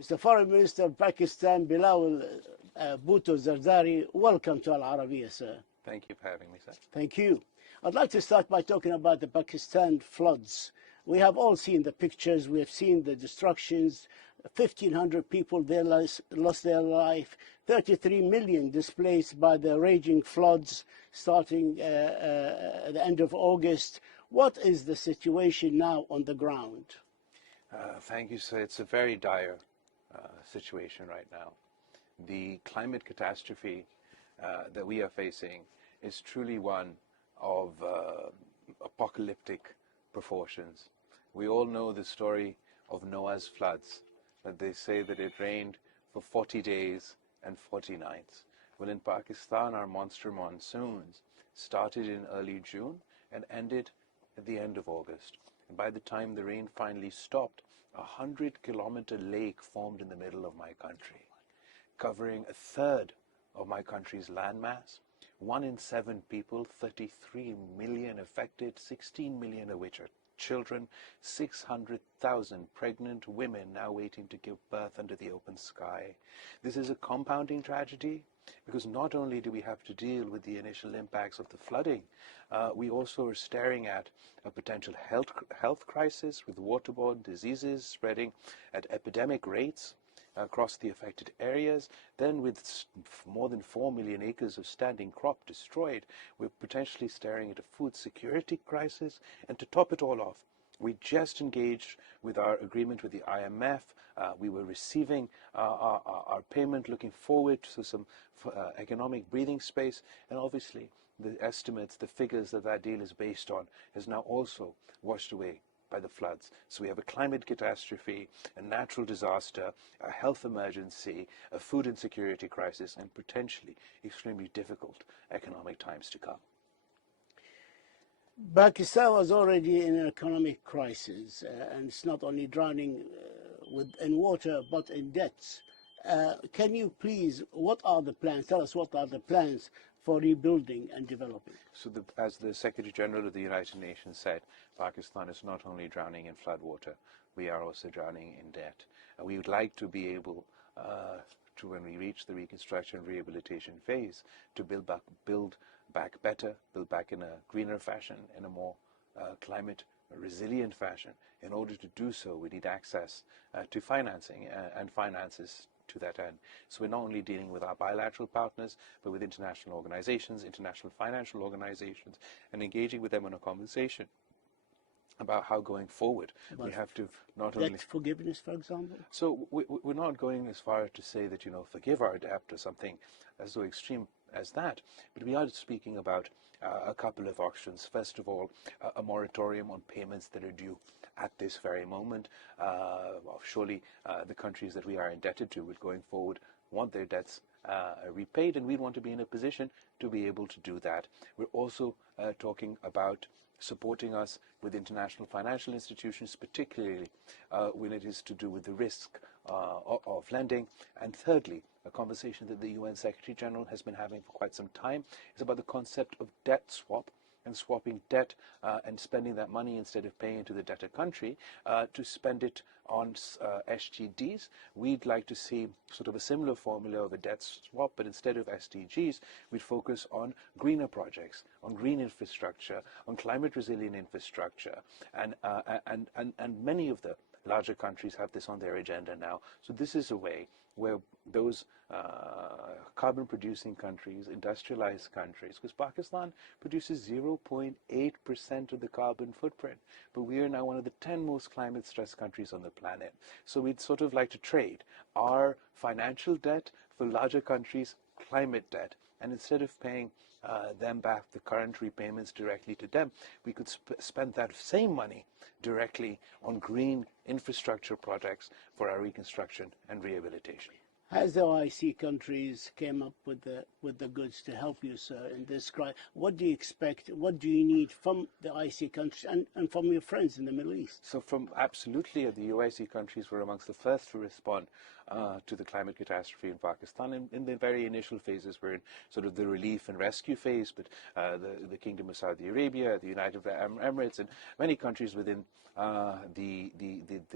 Mr. Foreign Minister of Pakistan, Bilawal Bhutto Zardari, welcome to Al Arabiya, sir. Thank you for having me, sir. Thank you. I'd like to start by talking about the Pakistan floods. We have all seen the pictures, we have seen the destructions, 1,500 people there lost their life, 33 million displaced by the raging floods starting at the end of August. What is the situation now on the ground? Thank you, sir. It's a very dire situation right now. The climate catastrophe that we are facing is truly one of apocalyptic proportions. We all know the story of Noah's floods, that they say that it rained for 40 days and 40 nights. Well, in Pakistan, our monster monsoons started in early June and ended at the end of August. And by the time the rain finally stopped, a 100-kilometer lake formed in the middle of my country, covering a third of my country's landmass. 1 in 7 people, 33 million affected, 16 million of which are children, 600,000 pregnant women now waiting to give birth under the open sky. This is a compounding tragedy because not only do we have to deal with the initial impacts of the flooding, we also are staring at a potential health crisis with waterborne diseases spreading at epidemic rates across the affected areas. Then with more than 4 million acres of standing crop destroyed, we're potentially staring at a food security crisis. And to top it all off, we just engaged with our agreement with the IMF. We were receiving our payment, looking forward to some economic breathing space. And obviously, the estimates, the figures that that deal is based on, is now also washed away by the floods. So we have a climate catastrophe, a natural disaster, a health emergency, a food insecurity crisis, and potentially extremely difficult economic times to come. Pakistan was already in an economic crisis, and it's not only drowning in water, but in debts. Can you please, what are the plans? Tell us what are the plans for rebuilding and developing? So as the Secretary General of the United Nations said, Pakistan is not only drowning in flood water, we are also drowning in debt. And we would like to be able to, when we reach the reconstruction and rehabilitation phase, to build back better, build back in a greener fashion, in a more climate resilient fashion. In order to do so, we need access to financing and finances to that end. So we're not only dealing with our bilateral partners, but with international organizations, international financial organizations, and engaging with them in a conversation about how going forward we have to not only debt forgiveness, for example. So we're not going as far to say that, you know, forgive our debt or something as so extreme as that, but we are speaking about a couple of options. First of all, a moratorium on payments that are due at this very moment. Surely the countries that we are indebted to will going forward want their debts repaid, and we want to be in a position to be able to do that. We're also talking about supporting us with international financial institutions, particularly when it is to do with the risk of lending. And thirdly, a conversation that the UN Secretary General has been having for quite some time is about the concept of debt swap, and swapping debt and spending that money instead of paying into the debtor country to spend it on SGDs. We'd like to see sort of a similar formula of a debt swap, but instead of SDGs, we'd focus on greener projects, on green infrastructure, on climate resilient infrastructure, and many of the larger countries have this on their agenda now. So this is a way where those carbon-producing countries, industrialized countries, because Pakistan produces 0.8% of the carbon footprint, but we are now one of the 10 most climate-stressed countries on the planet. So we'd sort of like to trade our financial debt for larger countries' climate debt, and instead of paying them back the current repayments directly to them, we could spend that same money directly on green infrastructure projects for our reconstruction and rehabilitation. Has the OIC countries came up with the goods to help you, sir, in this crisis? What do you expect? What do you need from the OIC countries and from your friends in the Middle East? So absolutely, the OIC countries were amongst the first to respond to the climate catastrophe in Pakistan. In the very initial phases, we're in sort of the relief and rescue phase, but the Kingdom of Saudi Arabia, the United Arab Emirates, and many countries within the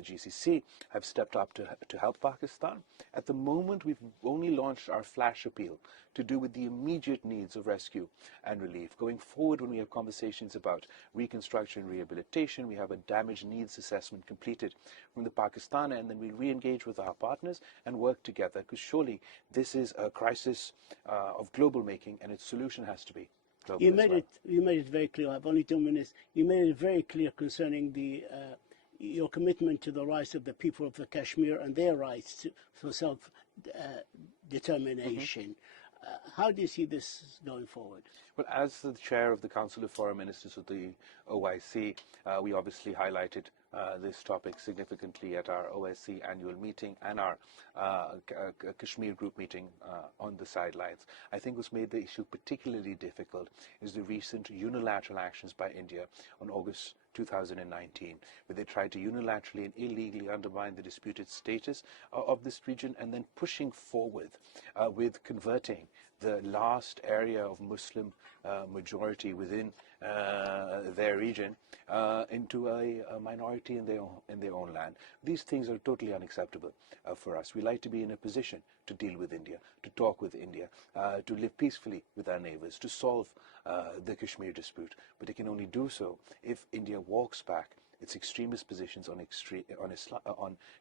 GCC have stepped up to help Pakistan. At the moment, we've only launched our flash appeal to do with the immediate needs of rescue and relief. Going forward, when we have conversations about reconstruction and rehabilitation, we have a damage needs assessment completed from the Pakistan, and then we re-engage with our partners and work together, because surely this is a crisis of global making, and its solution has to be global. You made it very clear. I have only 2 minutes. You made it very clear concerning your commitment to the rights of the people of the Kashmir and their rights for self-determination. How do you see this going forward? Well, as the chair of the Council of Foreign Ministers of the OIC, we obviously highlighted this topic significantly at our OIC annual meeting and our Kashmir group meeting on the sidelines. I think what's made the issue particularly difficult is the recent unilateral actions by India on August 2019, where they tried to unilaterally and illegally undermine the disputed status of this region, and then pushing forward with converting the last area of Muslim majority within their region into a minority in their own land. These things are totally unacceptable for us. We like to be in a position to deal with India, to talk with India, to live peacefully with our neighbors, to solve the Kashmir dispute. But it can only do so if India walks back its extremist positions on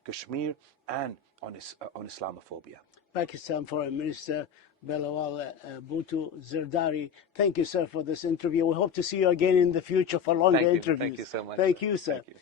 Kashmir and on Islamophobia. Pakistan Foreign Minister Bilawal Bhutto Zardari, thank you, sir, for this interview. We hope to see you again in the future for longer interviews. Thank you so much. Thank you, sir. Thank you.